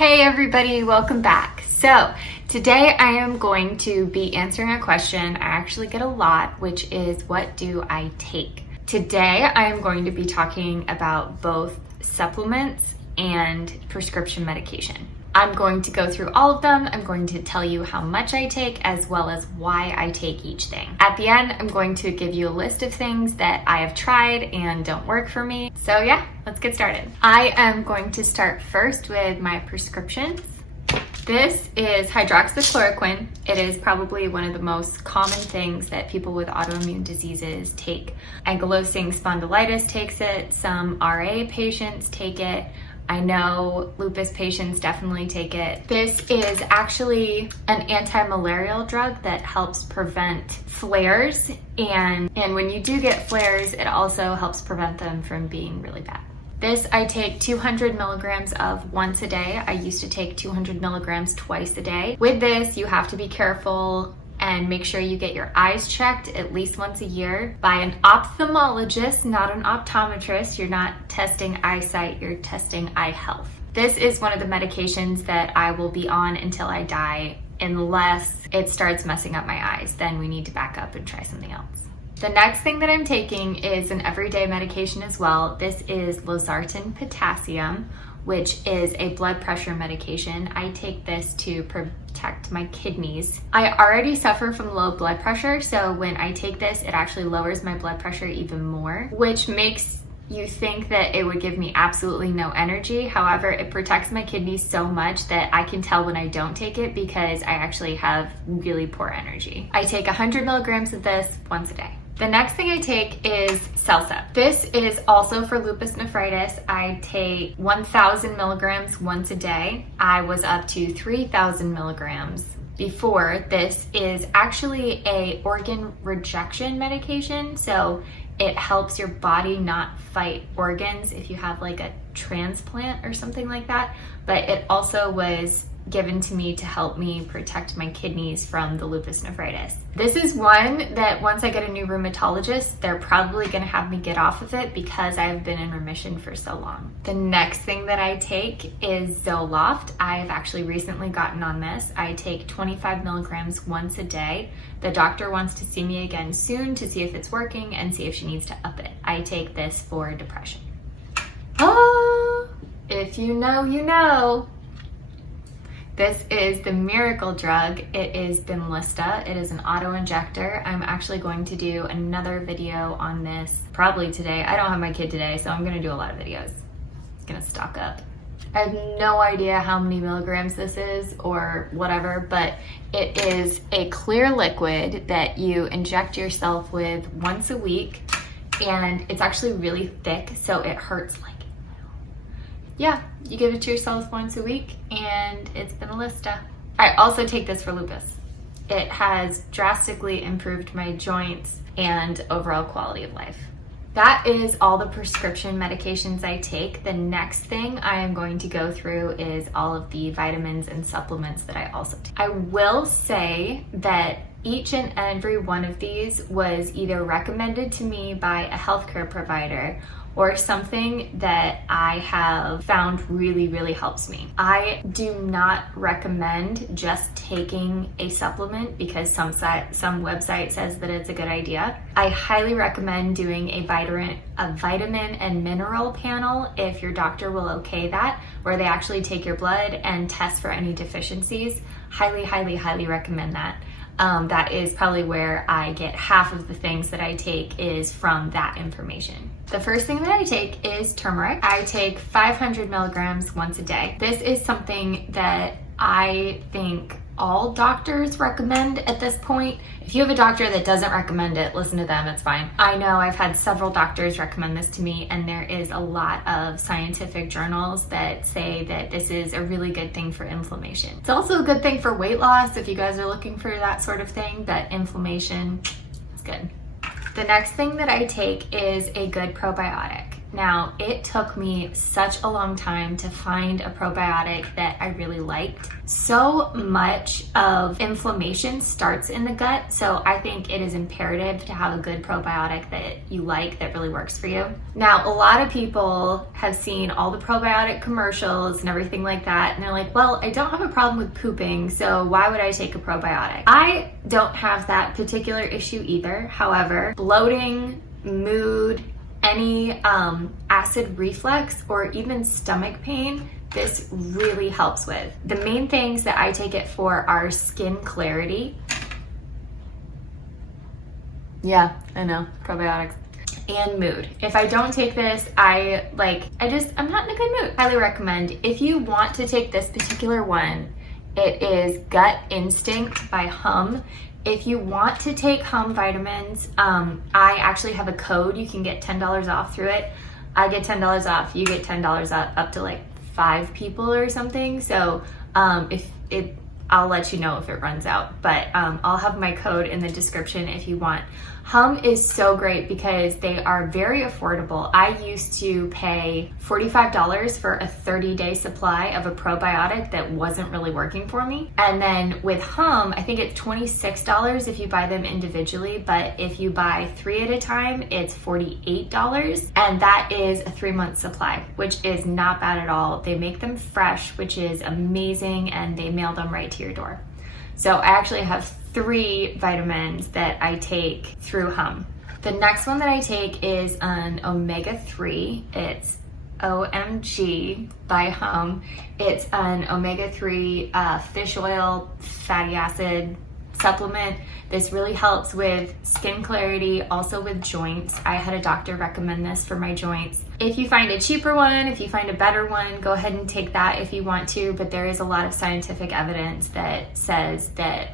Hey everybody, welcome back. So today I am going to be answering a question I actually get a lot, which is what do I take? Today I am going to be talking about both supplements and prescription medication. I'm going to go through all of them. I'm going to tell you how much I take as well as why I take each thing. At the end, I'm going to give you a list of things that I have tried and don't work for me. So yeah, let's get started. I am going to start first with my prescriptions. This is hydroxychloroquine. It is probably one of the most common things that people with autoimmune diseases take. Ankylosing spondylitis takes it. Some RA patients take it. I know lupus patients definitely take it. This is actually an anti-malarial drug that helps prevent flares. And when you do get flares, it also helps prevent them from being really bad. This I take 200 milligrams of once a day. I used to take 200 milligrams twice a day. With this, you have to be careful and make sure you get your eyes checked at least once a year by an ophthalmologist, not an optometrist. You're not testing eyesight, you're testing eye health. This is one of the medications that I will be on until I die, unless it starts messing up my eyes. Then we need to back up and try something else. The next thing that I'm taking is an everyday medication as well. This is Losartan potassium, which is a blood pressure medication. I take this to protect my kidneys. I already suffer from low blood pressure, so when I take this, it actually lowers my blood pressure even more, which makes you think that it would give me absolutely no energy. However, it protects my kidneys so much that I can tell when I don't take it because I actually have really poor energy. I take 100 milligrams of this once a day. The next thing I take is Celsa. This is also for lupus nephritis. I take 1,000 milligrams once a day. I was up to 3,000 milligrams before. This is actually a organ rejection medication, so it helps your body not fight organs if you have like a transplant or something like that. But it also was given to me to help me protect my kidneys from the lupus nephritis. This is one that once I get a new rheumatologist, they're probably gonna have me get off of it because I've been in remission for so long. The next thing that I take is Zoloft. I've actually recently gotten on this. I take 25 milligrams once a day. The doctor wants to see me again soon to see if it's working and see if she needs to up it. I take this for depression. Oh, if you know, you know. This is the miracle drug. It is Benlysta. It is an auto-injector. I'm actually going to do another video on this probably today. I don't have my kid today, so I'm gonna do a lot of videos. I'm gonna stock up. I have no idea how many milligrams this is or whatever, but it is a clear liquid that you inject yourself with once a week, and it's actually really thick, so it hurts like, yeah, you give it to yourself once a week and it's Benlysta. I also take this for lupus. It has drastically improved my joints and overall quality of life. That is all the prescription medications I take. The next thing I am going to go through is all of the vitamins and supplements that I also take. I will say that each and every one of these was either recommended to me by a healthcare provider or something that I have found really, really helps me. I do not recommend just taking a supplement because some website says that it's a good idea. I highly recommend doing a vitamin and mineral panel if your doctor will okay that, where they actually take your blood and test for any deficiencies. Highly, highly, highly recommend that. That is probably where I get half of the things that I take is from that information. The first thing that I take is turmeric. I take 500 milligrams once a day. This is something that I think all doctors recommend at this point. If you have a doctor that doesn't recommend it, listen to them, it's fine. I know I've had several doctors recommend this to me, and there is a lot of scientific journals that say that this is a really good thing for inflammation. It's also a good thing for weight loss if you guys are looking for that sort of thing, but inflammation, it's good. The next thing that I take is a good probiotic. Now, it took me such a long time to find a probiotic that I really liked. So much of inflammation starts in the gut, so I think it is imperative to have a good probiotic that you like, that really works for you. Now, a lot of people have seen all the probiotic commercials and everything like that, and they're like, well, I don't have a problem with pooping, so why would I take a probiotic? I don't have that particular issue either. However, bloating, mood, any acid reflux, or even stomach pain, this really helps with. The main things that I take it for are skin clarity. Yeah, I know, probiotics. And mood. If I don't take this, I'm not in a good mood. Highly recommend. If you want to take this particular one, it is Gut Instinct by Hum. If you want to take Hum vitamins, I actually have a code. You can get $10 off through it. I get $10 off. You get $10 off up to like 5 people or something. So I'll let you know if it runs out. But I'll have my code in the description if you want. Hum is so great because they are very affordable. I used to pay $45 for a 30-day supply of a probiotic that wasn't really working for me. And then with Hum, I think it's $26 if you buy them individually, but if you buy 3 at a time, it's $48. And that is a 3-month supply, which is not bad at all. They make them fresh, which is amazing, and they mail them right to your door. So I actually have 3 vitamins that I take through Hum. The next one that I take is an omega-3. It's OMG by Hum. It's an omega-3 fish oil fatty acid supplement. This really helps with skin clarity, also with joints. I had a doctor recommend this for my joints. If you find a cheaper one, if you find a better one, go ahead and take that if you want to, but there is a lot of scientific evidence that says that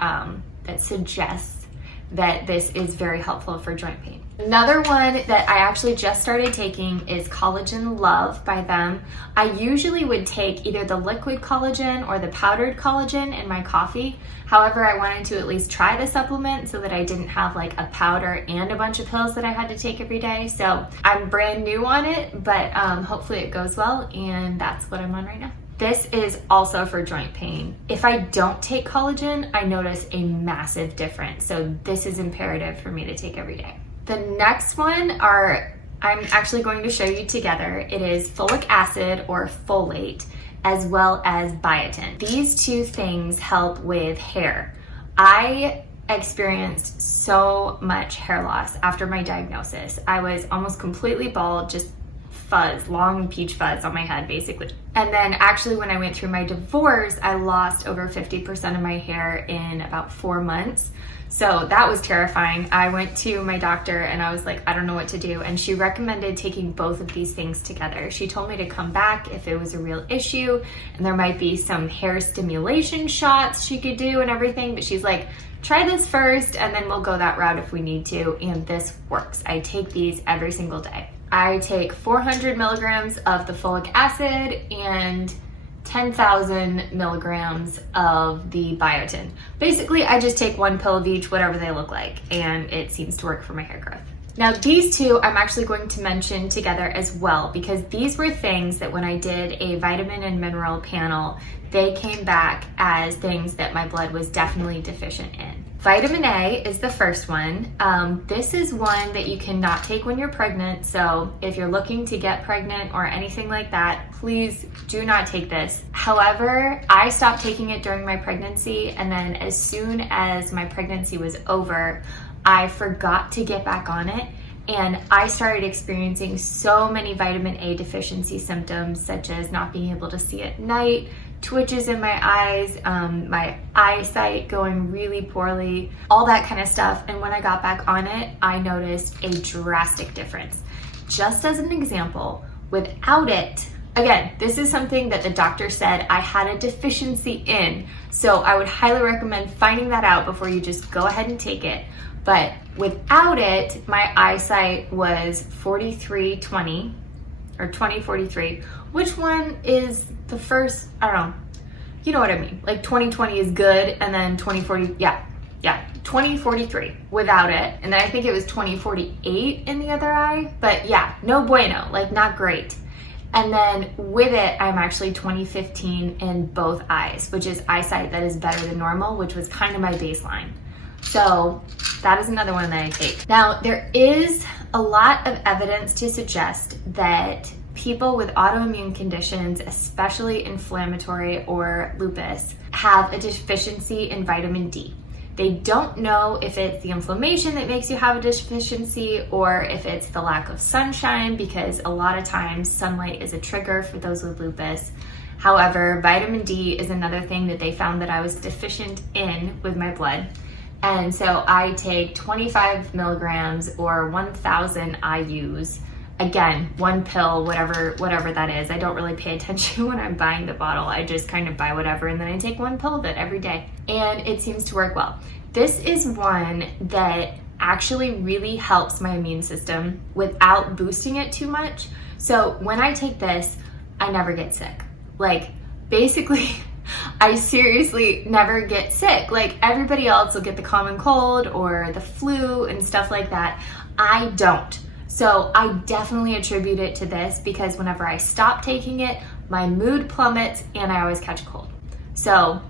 that suggests that this is very helpful for joint pain. Another one that I actually just started taking is Collagen Love by them. I usually would take either the liquid collagen or the powdered collagen in my coffee. However, I wanted to at least try the supplement so that I didn't have like a powder and a bunch of pills that I had to take every day. So I'm brand new on it, but hopefully it goes well, and that's what I'm on right now. This is also for joint pain. If I don't take collagen, I notice a massive difference. So this is imperative for me to take every day. The next one I'm actually going to show you together. It is folic acid or folate, as well as biotin. These 2 things help with hair. I experienced so much hair loss after my diagnosis. I was almost completely bald, just fuzz, long peach fuzz on my head basically. And then actually when I went through my divorce, I lost over 50% of my hair in about 4 months. So that was terrifying. I went to my doctor and I was like, I don't know what to do. And she recommended taking both of these things together. She told me to come back if it was a real issue, and there might be some hair stimulation shots she could do and everything. But she's like, try this first and then we'll go that route if we need to. And this works. I take these every single day. I take 400 milligrams of the folic acid and 10,000 milligrams of the biotin. Basically, I just take 1 pill of each, whatever they look like, and it seems to work for my hair growth. Now, these 2 I'm actually going to mention together as well, because these were things that when I did a vitamin and mineral panel, they came back as things that my blood was definitely deficient in. Vitamin A is the first one. This is one that you cannot take when you're pregnant. So if you're looking to get pregnant or anything like that, please do not take this. However, I stopped taking it during my pregnancy, and then as soon as my pregnancy was over, I forgot to get back on it. And I started experiencing so many vitamin A deficiency symptoms, such as not being able to see at night, twitches in my eyes, my eyesight going really poorly, all that kind of stuff. And when I got back on it, I noticed a drastic difference. Just as an example, without it, again, this is something that the doctor said I had a deficiency in. So I would highly recommend finding that out before you just go ahead and take it. But without it, my eyesight was 43/20 or 20/43. Which one is the first? I don't know. You know what I mean. Like 20/20 is good, and then 20/40, yeah. 20/43 without it, and then I think it was 20/48 in the other eye, but yeah, no bueno, like not great. And then with it, I'm actually 20/15 in both eyes, which is eyesight that is better than normal, which was kind of my baseline. So that is another one that I take. Now, there is a lot of evidence to suggest that people with autoimmune conditions, especially inflammatory or lupus, have a deficiency in vitamin D. They don't know if it's the inflammation that makes you have a deficiency or if it's the lack of sunshine, because a lot of times sunlight is a trigger for those with lupus. However, vitamin D is another thing that they found that I was deficient in with my blood. And so I take 25 milligrams or 1,000 IUs. Again, one pill, whatever that is. I don't really pay attention when I'm buying the bottle. I just kind of buy whatever, and then I take one pill of it every day. And it seems to work well. This is one that actually really helps my immune system without boosting it too much. So when I take this, I never get sick. Like, basically, I seriously never get sick. Like, everybody else will get the common cold or the flu and stuff like that. I don't. So I definitely attribute it to this, because whenever I stop taking it, my mood plummets and I always catch a cold. So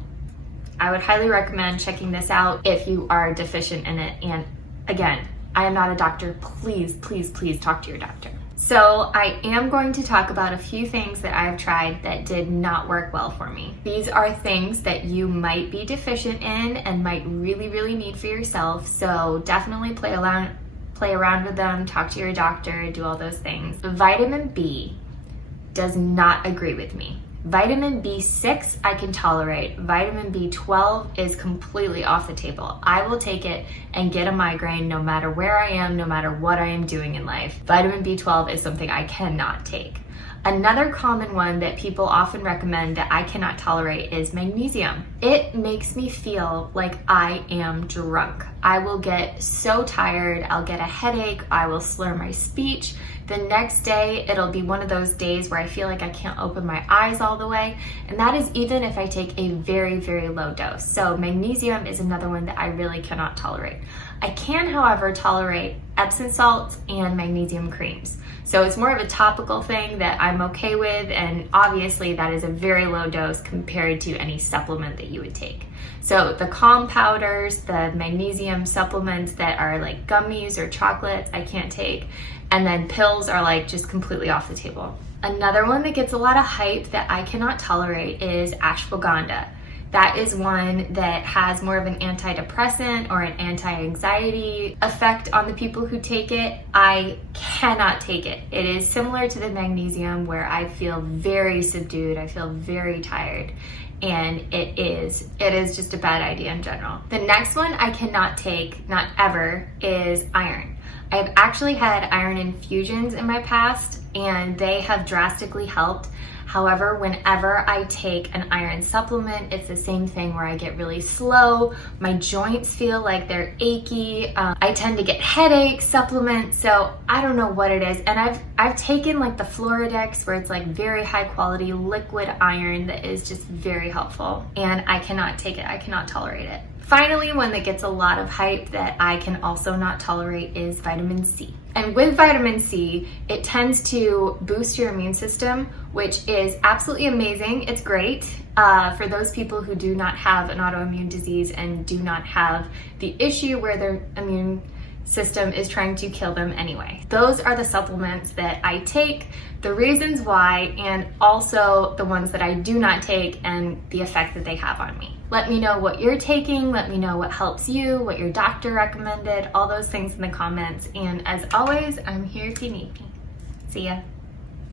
I would highly recommend checking this out if you are deficient in it. And again, I am not a doctor. Please, please, please talk to your doctor. So I am going to talk about a few things that I've tried that did not work well for me. These are things that you might be deficient in and might really, really need for yourself. So definitely play around with them, talk to your doctor, do all those things. Vitamin B does not agree with me. Vitamin B6 I can tolerate. Vitamin B12 is completely off the table. I will take it and get a migraine no matter where I am, no matter what I am doing in life. Vitamin B12 is something I cannot take. Another common one that people often recommend that I cannot tolerate is magnesium. It makes me feel like I am drunk. I will get so tired, I'll get a headache, I will slur my speech. The next day, it'll be one of those days where I feel like I can't open my eyes all the way. And that is even if I take a very, very low dose. So magnesium is another one that I really cannot tolerate. I can, however, tolerate Epsom salts and magnesium creams. So it's more of a topical thing that I'm okay with, and obviously that is a very low dose compared to any supplement that you would take. So the calm powders, the magnesium supplements that are like gummies or chocolates, I can't take. And then pills are like just completely off the table. Another one that gets a lot of hype that I cannot tolerate is ashwagandha. That is one that has more of an antidepressant or an anti-anxiety effect on the people who take it. I cannot take it. It is similar to the magnesium where I feel very subdued, I feel very tired, and it is just a bad idea in general. The next one I cannot take, not ever, is iron. I've actually had iron infusions in my past and they have drastically helped. However, whenever I take an iron supplement, it's the same thing where I get really slow, my joints feel like they're achy, I tend to get headaches, supplements, so I don't know what it is. And I've taken like the Floridex where it's like very high quality liquid iron that is just very helpful, and I cannot take it, I cannot tolerate it. Finally, one that gets a lot of hype that I can also not tolerate is vitamin C. And with vitamin C, it tends to boost your immune system, which is absolutely amazing. It's great for those people who do not have an autoimmune disease and do not have the issue where their immune system is trying to kill them anyway. Those are the supplements that I take, the reasons why, and also the ones that I do not take and the effect that they have on me. Let me know what you're taking, let me know what helps you, what your doctor recommended, all those things in the comments. And as always, I'm here if you need me. See ya.